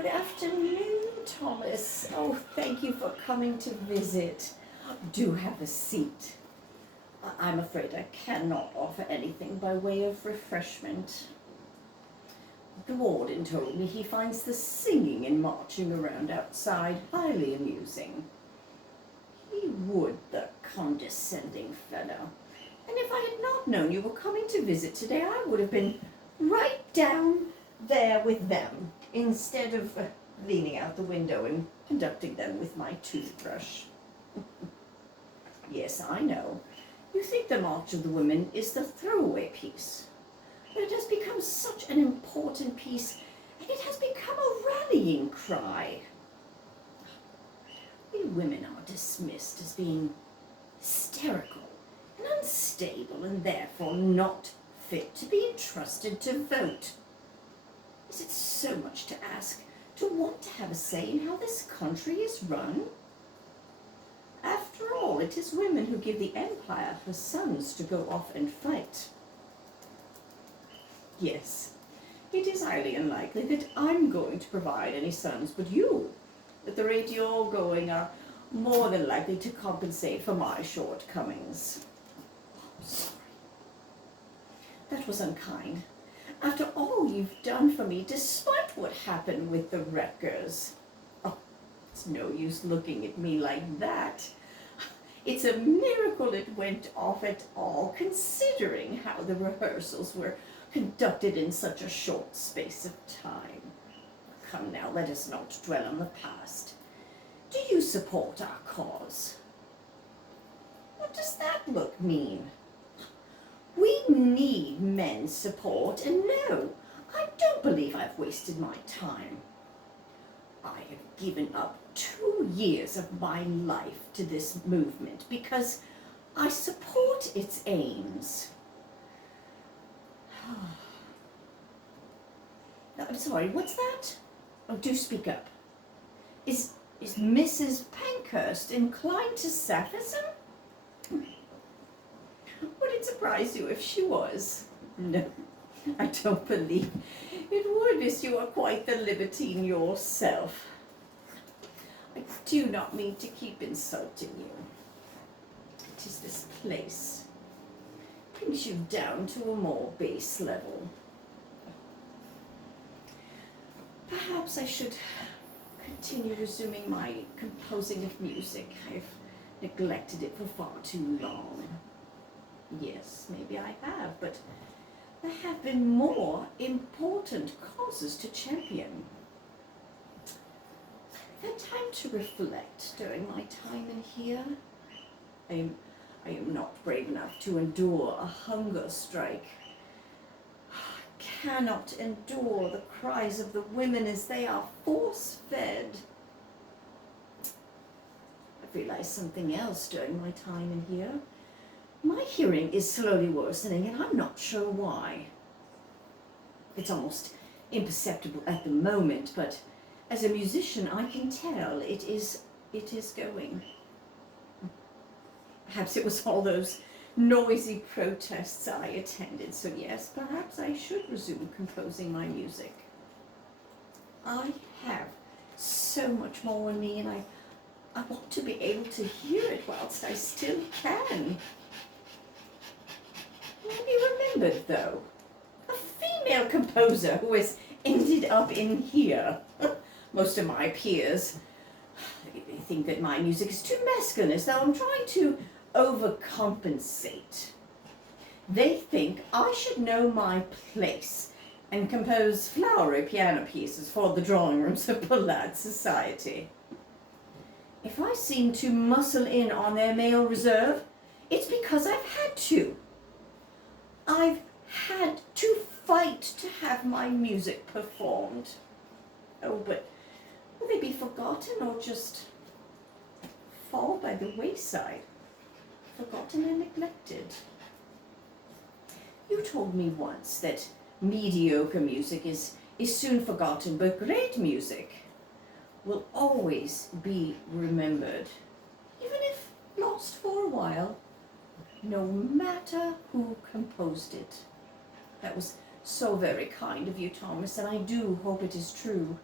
Good afternoon, Thomas. Oh, thank you for coming to visit. Do have a seat. I'm afraid I cannot offer anything by way of refreshment. The warden told me he finds the singing and marching around outside highly amusing. He would, the condescending fellow. And if I had not known you were coming to visit today, I would have been right down there with them, instead of leaning out the window and conducting them with my toothbrush. Yes, I know. You think the March of the Women is the throwaway piece. But it has become such an important piece, and it has become a rallying cry. We women are dismissed as being hysterical and unstable, and therefore not fit to be entrusted to vote. Is it so much to ask to want to have a say in how this country is run? After all, it is women who give the empire her sons to go off and fight. Yes, it is highly unlikely that I'm going to provide any sons, but you, at the rate you're going, are more than likely to compensate for my shortcomings. Oh, sorry. That was unkind. After all you've done for me, despite what happened with the wreckers. Oh, it's no use looking at me like that. It's a miracle it went off at all, considering how the rehearsals were conducted in such a short space of time. Come now, let us not dwell on the past. Do you support our cause? What does that look mean? We need men's support, and no, I don't believe I've wasted my time. I have given up 2 years of my life to this movement because I support its aims. I'm sorry, what's that? Oh, do speak up. Is Mrs. Pankhurst inclined to sapphism? Would it surprise you if she was? No, I don't believe it would, as you are quite the libertine yourself. I do not mean to keep insulting you. It is this place. Brings you down to a more base level. Perhaps I should continue resuming my composing of music. I've neglected it for far too long. Yes, maybe I have, but there have been more important causes to champion. I've had time to reflect during my time in here. I am not brave enough to endure a hunger strike. I cannot endure the cries of the women as they are force-fed. I've realized something else during my time in here. My hearing is slowly worsening, and I'm not sure why. It's almost imperceptible at the moment, but as a musician I can tell it is going. Perhaps it was all those noisy protests I attended, so yes, perhaps I should resume composing my music. I have so much more in me, and I want to be able to hear it whilst I still can. Have you remembered, though, a female composer who has ended up in here? Most of my peers, they think that my music is too masculine, as though I'm trying to overcompensate. They think I should know my place and compose flowery piano pieces for the drawing rooms of polite society. If I seem to muscle in on their male reserve, it's because I've had to. I've had to fight to have my music performed. Oh, but will they be forgotten or just fall by the wayside? Forgotten and neglected. You told me once that mediocre music is soon forgotten, but great music will always be remembered, even if lost for a while, no matter who composed it. That was so very kind of you, Thomas, and I do hope it is true.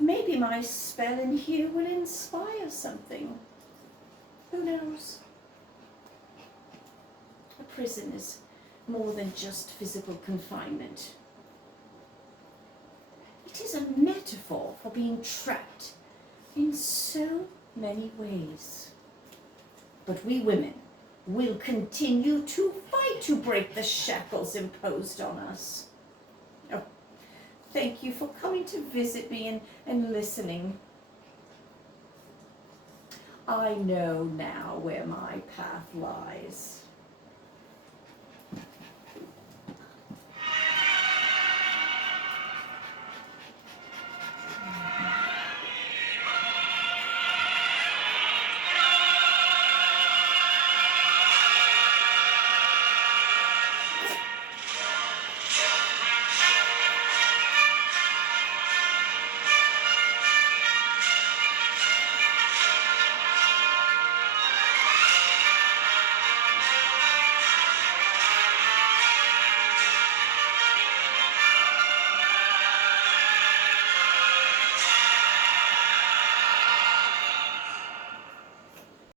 Maybe my spell in here will inspire something. Who knows? A prison is more than just physical confinement. It is a metaphor for being trapped in so many ways. But we women will continue to fight to break the shackles imposed on us. Oh, thank you for coming to visit me and listening. I know now where my path lies.